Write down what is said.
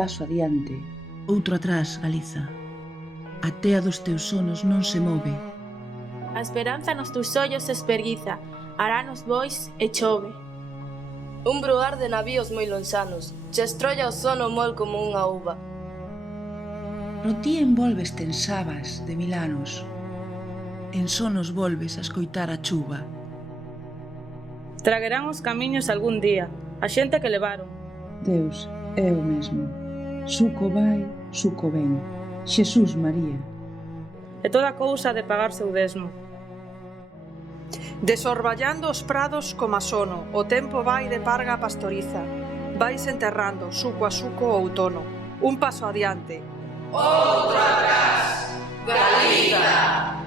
paso adiante. Outro atrás, Galiza. A tea dos teus sonos non se move. A esperanza nos teus ollos se esperguiza, hará nos bois e chove. Un bruar de navíos moi lonxanos, che estrolla o sono mol como unha uva. No ti envolveste en sabas de 1000 anos. En sonos volves a escoitar a chuva. Traguerán os camiños algún día, a xente que levaron. Deus é o mesmo. Suco vai, suco ven. Xesús María. E toda cousa de pagar seu desmo. Desorballando os prados como a sono, o tempo vai de parga pastoriza. Vais enterrando, suco a suco o outono. Un paso adiante. Outro atrás, Galiza.